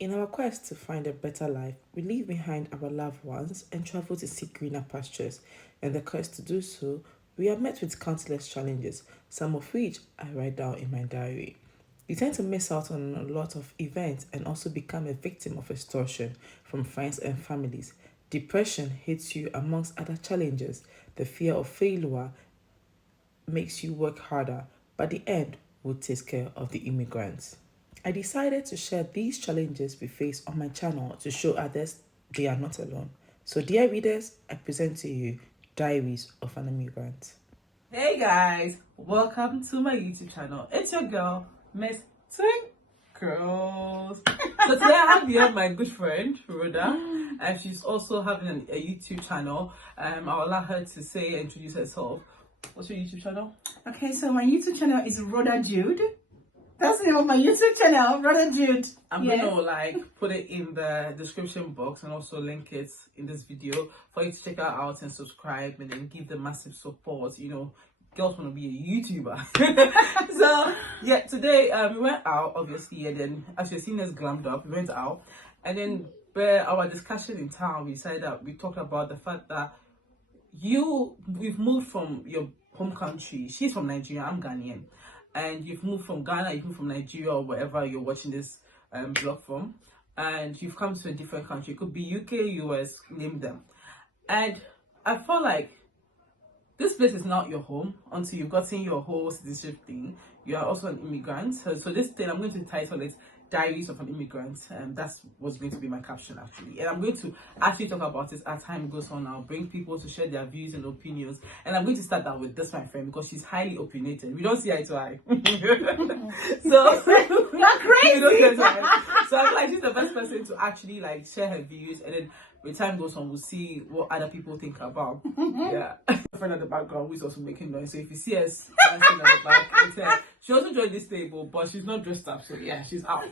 In our quest to find a better life, we leave behind our loved ones and travel to seek greener pastures. In the quest to do so, we are met with countless challenges, some of which I write down in my diary. You tend to miss out on a lot of events and also become a victim of extortion from friends and families. Depression hits you amongst other challenges. The fear of failure makes you work harder, but the end will take care of the immigrants. I decided to share these challenges we face on my channel to show others they are not alone. So, dear readers, I present to you Diaries of an Immigrant. Hey guys, welcome to my YouTube channel. It's your girl, Miss Twinkling. So today I have here my good friend, Rhoda, and she's also having a YouTube channel. I'll allow her to say and introduce herself. What's your YouTube channel? Okay, so my YouTube channel is Rhoda Jude. That's the name of my YouTube channel, Rhoda Jude. I'm gonna put it in the description box and also link it in this video for you to check her out and subscribe and then give them massive support. You know, girls want to be a YouTuber. So yeah, today we went out obviously, and then as you've seen us glammed up, we went out, and then our discussion in town, we decided that we talked about the fact that we've moved from your home country. She's from Nigeria, I'm Ghanaian, and you've moved from Ghana, you've moved from Nigeria or wherever you're watching this vlog from, and you've come to a different country. It could be UK, US, name them. And I feel like this place is not your home until you've gotten your whole citizenship thing. You are also an immigrant. So this thing, I'm going to title it Diaries of an Immigrant. That's what's going to be my caption actually. And I'm going to actually talk about this as time goes on. I'll bring people to share their views and opinions. And I'm going to start out with this, my friend, because she's highly opinionated. We don't see eye to eye. So you're crazy. We don't see eye to eye. So I feel like she's the best person to actually like share her views, and then when time goes on, we'll see what other people think about. Yeah. A friend at the background who is also making noise. So if you see us dancing at the back, it's her. She also joined this table, but she's not dressed up. So yeah, she's out.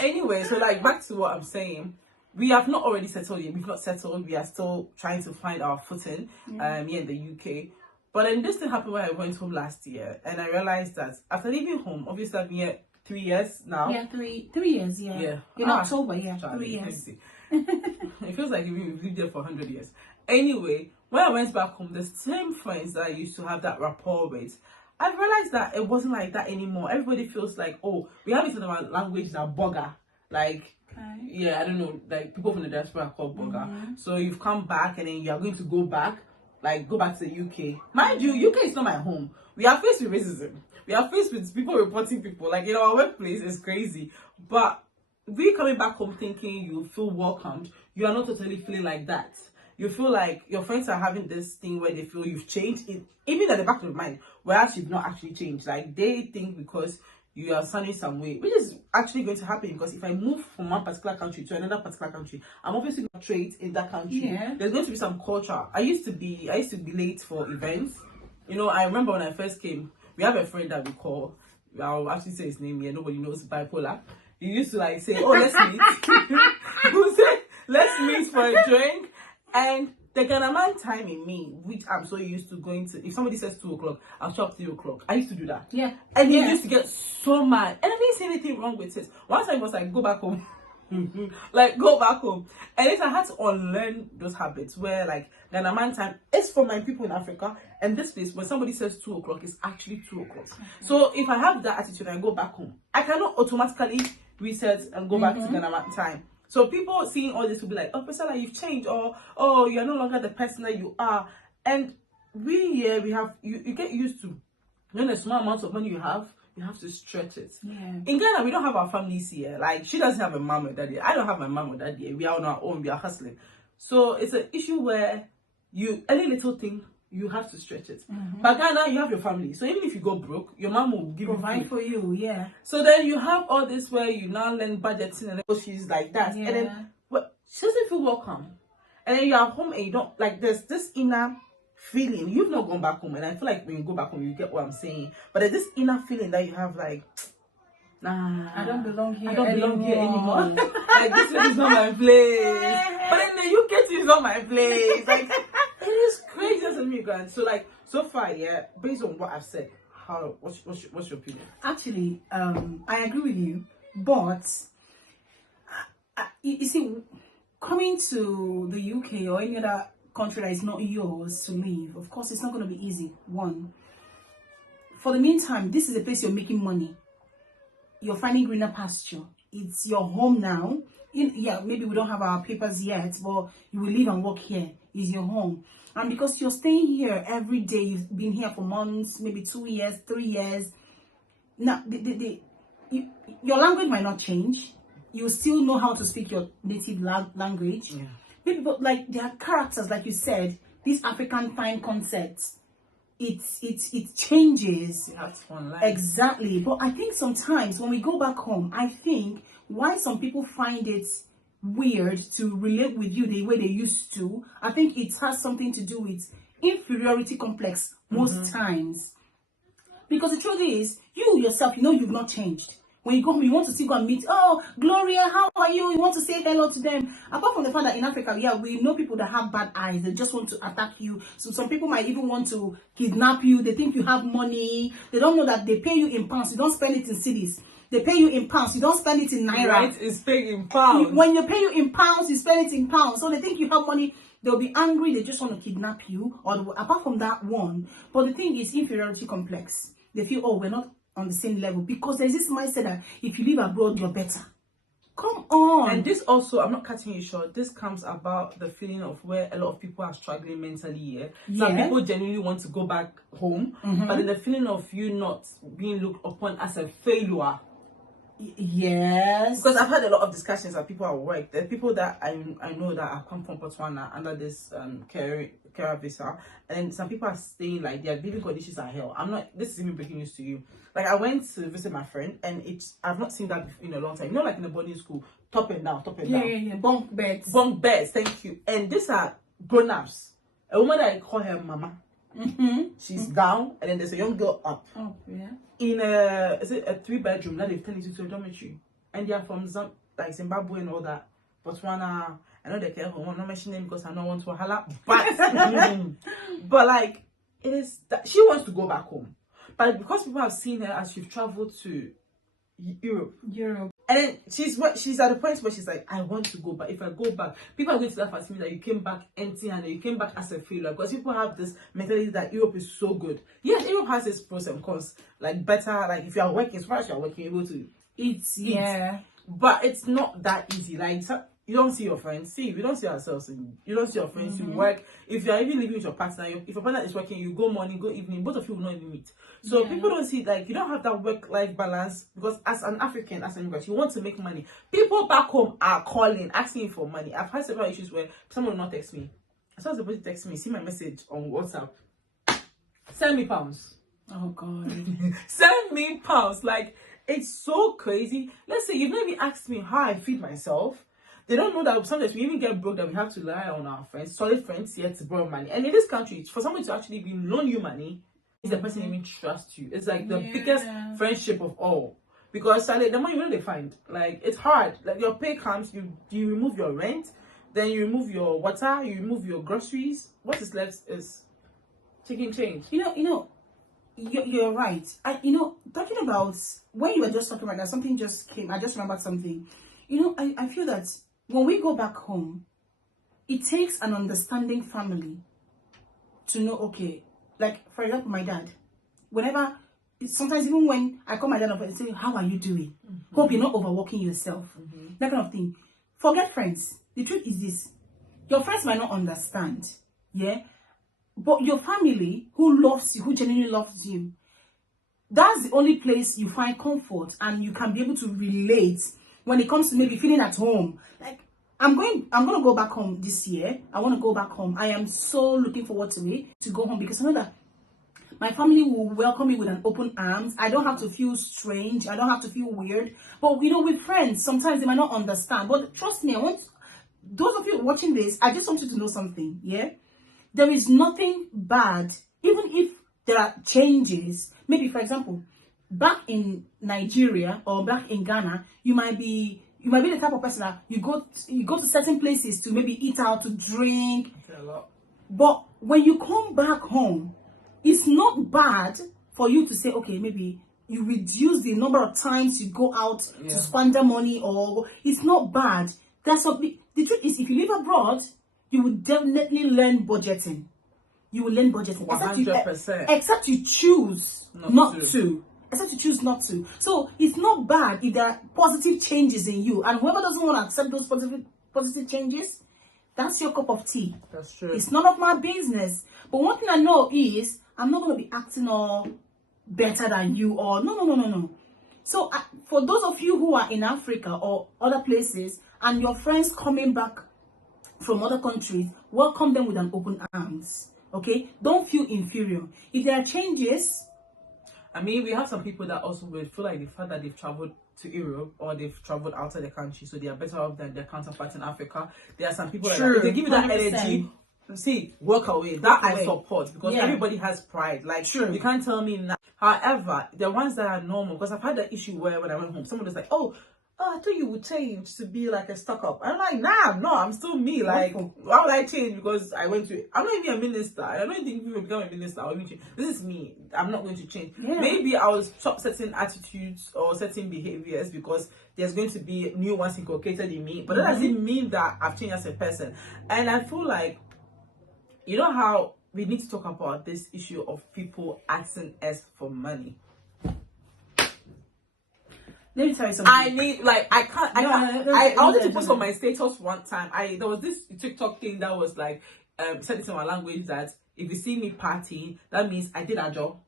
Anyway, so like back to what I'm saying. We have not already settled yet. We've not settled. We are still trying to find our footing here in the UK. But then this thing happened when I went home last year, and I realized that after leaving home, obviously I've been here 3 years now. Yeah, three years, yeah. Yeah. In October, yeah, Charlie, 3 years. It feels like we've lived there for 100 years. Anyway, when I went back home, the same friends that I used to have that rapport with, I realized that it wasn't like that anymore. Everybody feels like, oh, we have it in our language that bugger. Like, yeah, I don't know, like people from the diaspora are called bugger. So you've come back and then you are going to go back, like go back to the UK. Mind you, UK is not my home. We are faced with racism. We are faced with people reporting people. Like in our workplace, it's crazy. But we coming back home thinking you feel welcomed, you are not totally feeling like that. You feel like your friends are having this thing where they feel you've changed, even at the back of your mind, whereas you've not actually changed. Like they think because you are sounding some way, which is actually going to happen, because if I move from one particular country to another particular country, I'm obviously going to trade in that country. Yeah. There's going to be some culture. I used to be late for events. You know, I remember when I first came, we have a friend that we call, I'll actually say his name here, nobody knows, bipolar. He used to like say, oh, let's meet. He would say, let's meet for a drink. And the Ghana time in me, which I'm so used to going to, if somebody says 2 o'clock, I'll show up 3 o'clock. I used to do that. Yeah. And he used to get so mad. And I didn't see anything wrong with it. One time he was like, go back home. Like, go back home. And then I had to unlearn those habits where like Ghana time is for my people in Africa. And this place, when somebody says 2 o'clock, it's actually 2 o'clock. So if I have that attitude and I go back home, I cannot automatically reset and go back to Ghana time. So people seeing all this will be like, oh, Priscilla, you've changed, or oh, you're no longer the person that you are. And we have you get used to, when a small amount of money you have to stretch it. Yeah. In Ghana, we don't have our families here. Like, she doesn't have a mom or daddy. I don't have my mom or daddy. We are on our own. We are hustling. So it's an issue where any little thing, you have to stretch it. But Ghana, you have your family. So even if you go broke, your mom will provide for you. Yeah. So then you have all this where you now learn budgeting, and she's like that. Yeah. And then she doesn't feel welcome. And then you are home and you don't, like, there's this inner feeling. You've not gone back home. And I feel like when you go back home, you get what I'm saying. But there's this inner feeling that you have like, nah, I don't belong here anymore. Like, this is not my place. But in the UK, it's not my place. Like, it is crazy as an immigrant. So like, so far, yeah, based on what I've said, what's your opinion? Actually, I agree with you, but you see, coming to the UK or any other country that is not yours to live, of course, it's not going to be easy. One, for the meantime, this is a place you're making money. You're finding greener pasture. It's your home now. Yeah, maybe we don't have our papers yet, but you will live and work here. It's your home. And because you're staying here every day, you've been here for months, maybe 2 years, 3 years. Now, your language might not change. You still know how to speak your native language. Yeah. Maybe, but like there are characters, like you said, these African fine concepts. It changes. That's one line. Exactly. But I think sometimes when we go back home, I think why some people find it weird to relate with you the way they used to, I think it has something to do with inferiority complex most times. Because the truth is, you yourself, you know you've not changed. When you go home, you want to still go and meet, oh, Gloria, how are you? You want to say hello to them. Apart from the fact that in Africa, yeah, we know people that have bad eyes. They just want to attack you. So some people might even want to kidnap you. They think you have money. They don't know that they pay you in pounds. You don't spend it in cities. They pay you in pounds. You don't spend it in naira. Right, it's paid in pounds. When they pay you in pounds, you spend it in pounds. So they think you have money. They'll be angry. They just want to kidnap you. Or apart from that one. But the thing is inferiority complex. They feel, oh, we're not on the same level, because there's this mindset that if you live abroad, you're better. Come on. And this also, I'm not cutting you short, this comes about the feeling of where a lot of people are struggling mentally. Some people genuinely want to go back home, but then the feeling of you not being looked upon as a failure. Yes. Because I've had a lot of discussions with people at work. There are people that I know that have come from Botswana under this carer visa, and some people are saying like their living conditions are hell. This is even breaking news to you. Like I went to visit my friend, and I've not seen that in a long time. You know, like in a boarding school, top and down. Yeah. Bunk beds. Bunk beds, thank you. And these are grown-ups. A woman that I call her mama. She's down, and then there's a young girl up. Oh, yeah. In a 3-bedroom that they've turned into a dormitory, and they are from like Zimbabwe and all that. Botswana. I know they care home. I'm not mentioning because I don't want to holla, but like it is that she wants to go back home, but because people have seen her as she's traveled to Europe, and then she's at the point where she's like, I want to go back. If I go back, people are going to laugh at me that you came back empty-handed, you came back as a failure, because people have this mentality that Europe is so good. Yes, Europe has its pros and cons, like better, like if you are working, as far as you are working, you're able to eat, but it's not that easy. Like you don't see your friends. See, we don't see ourselves. You don't see your friends. You work. If you are even living with your partner, if your partner is working, you go morning, go evening. Both of you will not even meet. So people don't see, like, you don't have that work-life balance, because as an African, as an immigrant, you want to make money. People back home are calling, asking you for money. I've had several issues where someone will not text me. As soon as the person text me, see my message on WhatsApp. Send me pounds. Oh God. Send me pounds. Like, it's so crazy. Let's say you've never asked me how I feed myself. They don't know that sometimes we even get broke, that we have to rely on our friends, solid friends, yet to borrow money. And in this country, for someone to actually be loan you money, is the person even trust you. It's like the biggest friendship of all. Because the money they find, like, it's hard. Like, your pay comes, you remove your rent, then you remove your water, you remove your groceries. What is left is chicken change. You're right. Talking about when you were just talking right now, something just came. I just remembered something. I feel that when we go back home, it takes an understanding family to know, okay, like, for example, my dad, sometimes even when I call my dad up and say, how are you doing? Hope you're not overworking yourself. That kind of thing. Forget friends. The truth is this. Your friends might not understand. Yeah. But your family who loves you, who genuinely loves you, that's the only place you find comfort, and you can be able to relate when it comes to maybe feeling at home. Like, I'm gonna go back home this year. I want to go back home. I am so looking forward to it, to go home, because I know that my family will welcome me with an open arms. I don't have to feel strange. I don't have to feel weird. But with friends, sometimes they might not understand. But trust me, those of you watching this, I just want you to know something. Yeah, there is nothing bad, even if there are changes. Maybe, for example, back in Nigeria or back in Ghana, you might be the type of person that you go to certain places to maybe eat out, to drink. A lot. But when you come back home, it's not bad for you to say, okay, maybe you reduce the number of times you go out to squander money, or it's not bad. That's what the truth is. If you live abroad, you will definitely learn budgeting. You will learn budgeting. 100%. Except you choose not to. Except you choose not to. So it's not bad if there are positive changes in you. And whoever doesn't want to accept those positive changes, that's your cup of tea. That's true. It's none of my business. But one thing I know is I'm not going to be acting all better than you or no. So for those of you who are in Africa or other places and your friends coming back from other countries, welcome them with an open arms. Okay? Don't feel inferior. If there are changes, I mean, we have some people that also will feel like the fact that they've traveled to Europe or they've traveled outside the country, so they are better off than their counterparts in Africa. There are some people that if they give you that 100%. Energy, see, walk away. That I support, because everybody has pride. Like, you can't tell me now. However, the ones that are normal, because I've had the issue where when I went home, someone was like, oh, I thought you would change to be like a stuck up. I'm like, no, I'm still me. Like, why would I change? Because I'm not even a minister. I don't think people become a minister. This is me. I'm not going to change. Maybe I will stop certain attitudes or certain behaviors because there's going to be new ones inculcated in me. But that doesn't mean that I've changed as a person. And I feel like, you know how we need to talk about this issue of people asking us for money. Let me tell you something. I wanted to post on my status one time. There was this TikTok thing that was like, said it in my language that if you see me partying, that means I did a job.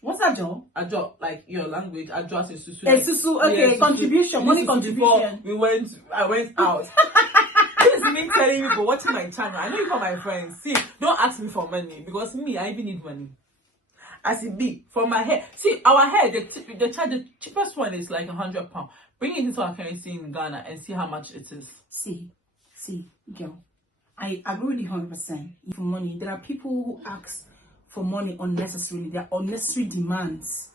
What's that job? A job, like your language, a job is susu. Susu, okay, yeah, contribution, money contribution. I went out. This is me telling you, but watching my channel. I know you call my friends. See, don't ask me for money because me, I even need money. As it be for my hair. See, our hair, the cheapest one is like £100. Bring it into our currency in Ghana and see how much it is. See, girl, I agree with you 100%. For money, there are people who ask for money unnecessarily. There are unnecessary demands.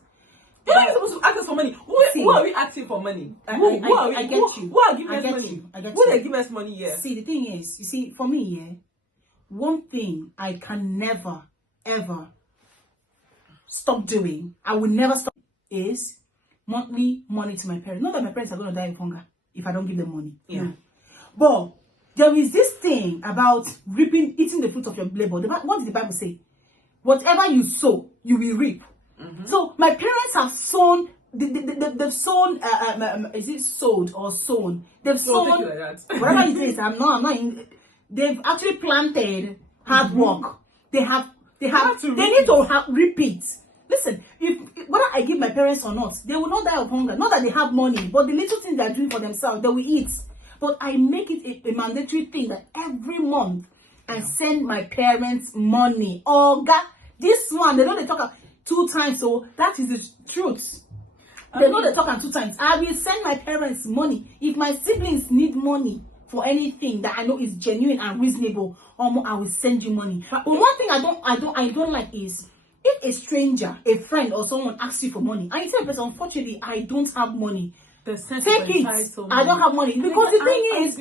You're not supposed to ask us for money. Who are we asking for money? Who are we? I get you. Who are giving us money? Who they give us money? Yeah. See, the thing is, you see, for me, yeah, one thing I can never, ever stop doing, I will never stop, is monthly money to my parents. Not that my parents are going to die of hunger if I don't give them money. Yeah. No. But there is this thing about eating the fruit of your labor. What did the Bible say? Whatever you sow, you will reap. So my parents have sown. They've sown. Is it sowed or sown? They've sown. Like whatever it is. I'm not. They've actually planted hard work. They need to repeat. Listen, whether I give my parents or not, they will not die of hunger. Not that they have money, but the little things they are doing for themselves, they will eat. But I make it a mandatory thing that every month I send my parents money. Oh God, this one, they talk 2 times, so that is the truth. They talk 2 times. I will send my parents money. If my siblings need money for anything that I know is genuine and reasonable, I will send you money. But one thing I don't like is if a stranger, a friend or someone asks you for money, and you tell the person, unfortunately, I don't have money. Take it. I don't have money. Because the thing is,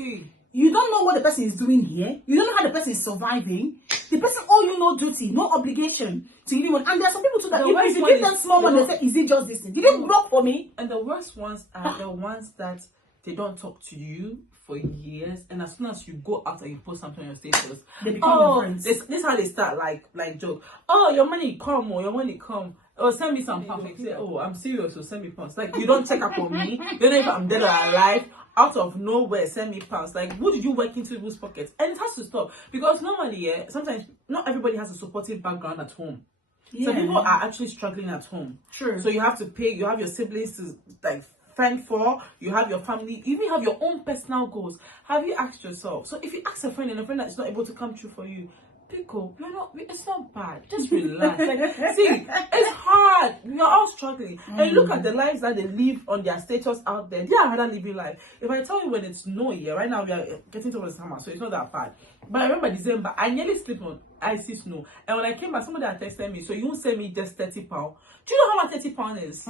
you don't know what the person is doing here. You don't know how the person is surviving. The person owe you no duty, no obligation to give you money. And there are some people too that if you give them small money, they say, is it just this thing? Did it work for me? And the worst ones are the ones that they don't talk to you for years, and as soon as you go out and you post something on your status, they become your friends. This is how they start, like joke. Oh, your money come, or your money come. Oh, send me some pounds. Say, oh, I'm serious, so send me pounds. Like, you don't check up on me. You don't know if I'm dead or alive. Out of nowhere, send me pounds. Like, what did you work into people's pockets? And it has to stop, because normally, sometimes not everybody has a supportive background at home. Yeah. So people are actually struggling at home. True. So you have to pay. You have your siblings to like fend for. You have your family. You even have your own personal goals. Have you asked yourself? So if you ask a friend and a friend that is not able to come true for you, Pico, it's not bad. Just relax. Like, see, it's hard. We are all struggling. And look at the lives that they live on their status out there. They are rather living life. If I tell you when it's snow here, right now we are getting towards summer, so it's not that bad. But I remember December, I nearly slept on icy snow. And when I came back, somebody had texted me, so you won't send me just £30. Do you know how much £30 is?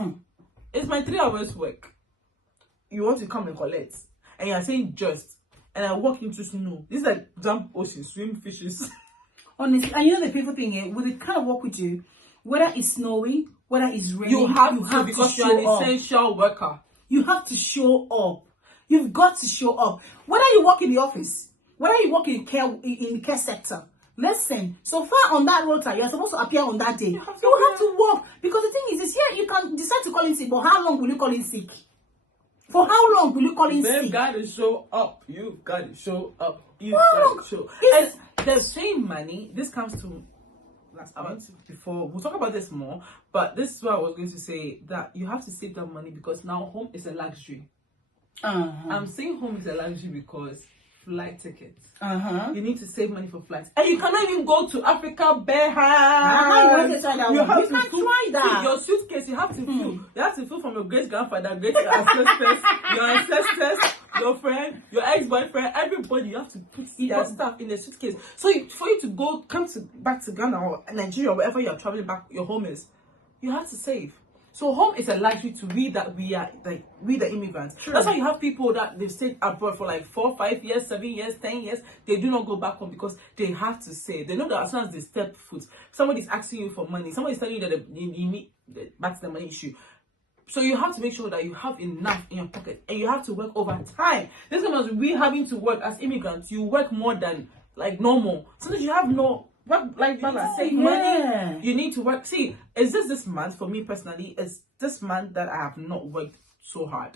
It's my 3 hours work. You want to come and collect. And you're saying just. And I walk into snow. This is like jump ocean, swim fishes. Honestly, and you know the people thing here, with the kind of work we do, whether it's snowing, whether it's raining, you have to because you're an essential worker. You have to show up. You've got to show up. Whether you work in the office, whether you work in the care sector. Listen, so far on that rota, you're supposed to appear on that day. You will have to work. Because the thing is here you can decide to call in sick, but how long will you call in sick? For how long will you call in sick? You've got to show up. You've got to show up. You've got to show up. And the same money, this comes to last point before, we'll talk about this more, but this is what I was going to say, that you have to save that money because now home is a luxury. I'm saying home is a luxury because flight tickets. You need to save money for flights. And you cannot even go to Africa bare hands. You can't try that. Your suitcase, you have to fill. You have to fill from your great grandfather, great ancestors, your friend, your ex-boyfriend, everybody. You have to put their stuff in the suitcase. So for you to back to Ghana or Nigeria or wherever you are traveling back, your home is, you have to save. So home is a luxury to we that we are, like we the immigrants. True. That's why you have people that they've stayed abroad for like 4, 5 years, 7 years, 10 years. They do not go back home because they have to save. They know that as soon as they step foot, somebody's asking you for money. Somebody's telling you that you need back to the money issue. So you have to make sure that you have enough in your pocket and you have to work overtime. This is we having to work as immigrants. You work more than like normal. Sometimes you have no work like balance. Save money. You need to work. See, is this month for me personally? Is this month that I have not worked so hard?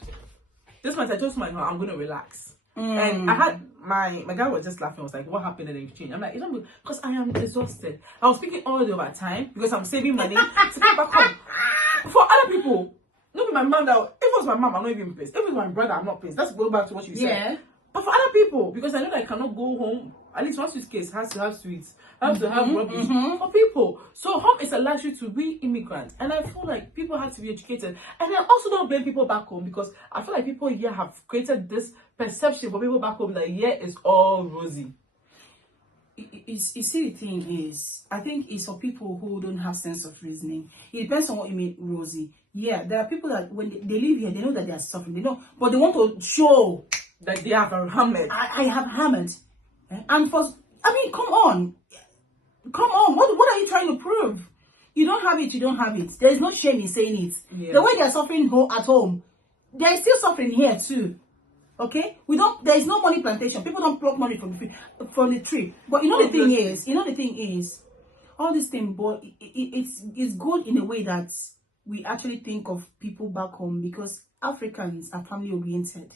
This month I told myself I'm gonna relax. And I had my guy was just laughing. I was like, "What happened?" And they've changed. I'm like, "It's not because I am exhausted. I was speaking all the overtime because I'm saving money to come back home." For other people, not my mom. That if it was my mom, I'm not even pissed. If it was my brother, I'm not pissed. Let's go back to what you said. But for other people, because I know that I cannot go home, at least one suitcase has to have sweets, has to have rubbish for people. So home is a luxury to we immigrants. And I feel like people have to be educated. And I also don't blame people back home because I feel like people here have created this perception for people back home that here is all rosy. You see, the thing is, I think it's for people who don't have sense of reasoning. It depends on what you mean, rosy. Yeah, there are people that when they live here, they know that they are suffering. They know, but they want to show that they have hammered. I have hammered. And come on. What are you trying to prove? You don't have it, you don't have it. There is no shame in saying it. Yeah. The way they are suffering at home, they are still suffering here too. Okay? There is no money plantation. People don't pluck money from the tree. But the thing is, all this thing, but it's good in a way that we actually think of people back home because Africans are family oriented.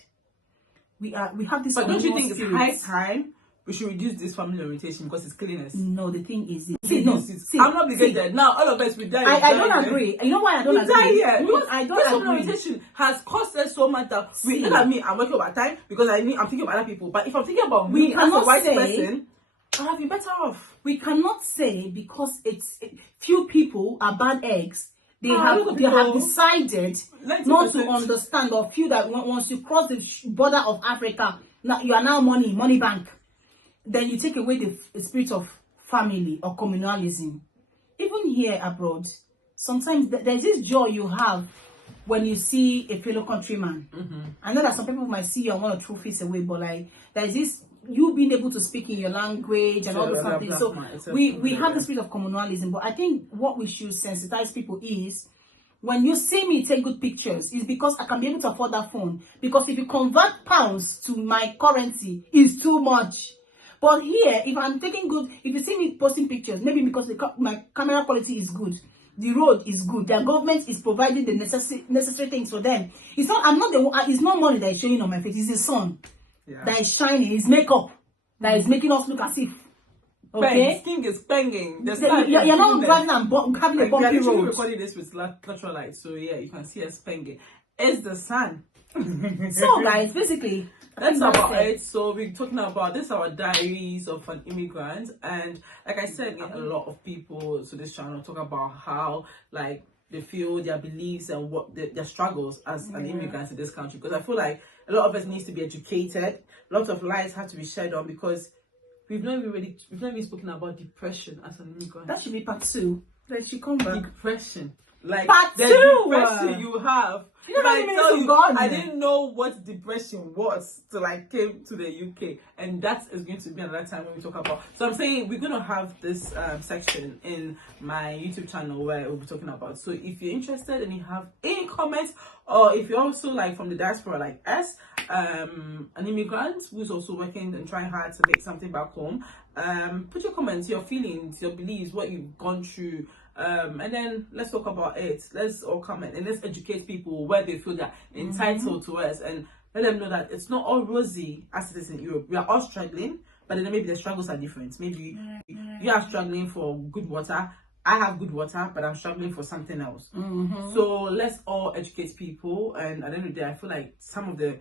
We have this. But don't you think it's high time we should reduce this family orientation because it's cleanliness? No, the thing is, I'm not obligated. Now all of us we die. I don't agree. You know why I don't agree? I don't agree. This family orientation has cost us so much that we look at me. I'm working overtime because I'm thinking of other people. But if I'm thinking about me as a white person, I have been better off. We cannot say because few people are bad eggs. They have decided not to understand or feel that once you cross the border of Africa, now you are now money bank. Then you take away the spirit of family or communalism. Even here abroad, sometimes there's this joy you have when you see a fellow countryman. I know that some people might see you and want to throw face away, but like there's this you being able to speak in your language and all those things. So we have the spirit of communalism, but I think what we should sensitize people is when you see me take good pictures, is because I can be able to afford that phone. Because if you convert pounds to my currency, it's too much. But here, if you see me posting pictures, maybe because my camera quality is good, the road is good, their government is providing the necessary things for them. It's not money that is showing on my face, it's the sun that is shining, it's makeup that is making us look as if. Okay, skin is banging. You're not driving and having a bumpy road. We're recording this with natural light, so yeah, you can see us banging. It's the sun. So guys, basically that's about it. So we're talking about this, our diaries of an immigrant, and like I said, a lot of people to this channel talk about how like they feel their beliefs and what their struggles as an immigrant in this country. Because I feel like a lot of us needs to be educated. Lots of lies have to be shed on because we've not even spoken about depression as an immigrant. That should be part 2. That should come back. Depression. like Part the two. depression you have. You know Like, what tell you you, gone. I didn't know what depression was till I came to the UK, and that is going to be another time when we talk about. So I'm saying we're gonna have this section in my YouTube channel where we'll be talking about. So if you're interested and you have any comments, or if you're also like from the diaspora like us, an immigrant who's also working and trying hard to make something back home, put your comments, your feelings, your beliefs, what you've gone through. And then let's talk about it. Let's all comment and let's educate people where they feel they're entitled to us, and let them know that it's not all rosy as it is in Europe. We are all struggling, but then maybe the struggles are different. Maybe you are struggling for good water. I have good water, but I'm struggling for something else. So let's all educate people. And at the end of the day, I feel like some of the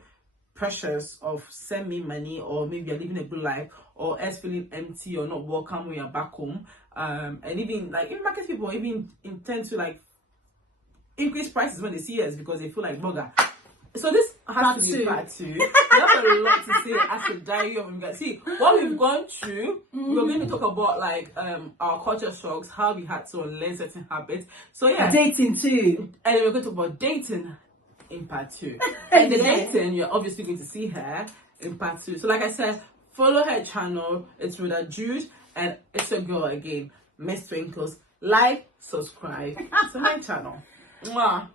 pressures of send me money, or maybe you're living a good life, or us feeling empty or not welcome when you're back home, and even like in market people even intend to like increase prices when they see us because they feel like bugger. So this has to be part two. We have a lot to say as a diary of immigrant. See what we've gone through. We're going to talk about like our culture shocks, how we had to unlearn certain habits. So yeah, dating too, and then we're going to talk about dating in part two. And the dating, you're obviously going to see her in part two. So like I said, follow her channel. It's Rhoda Jude, and it's your girl again, Miss Twinkles. Like, subscribe to my channel. Mwah.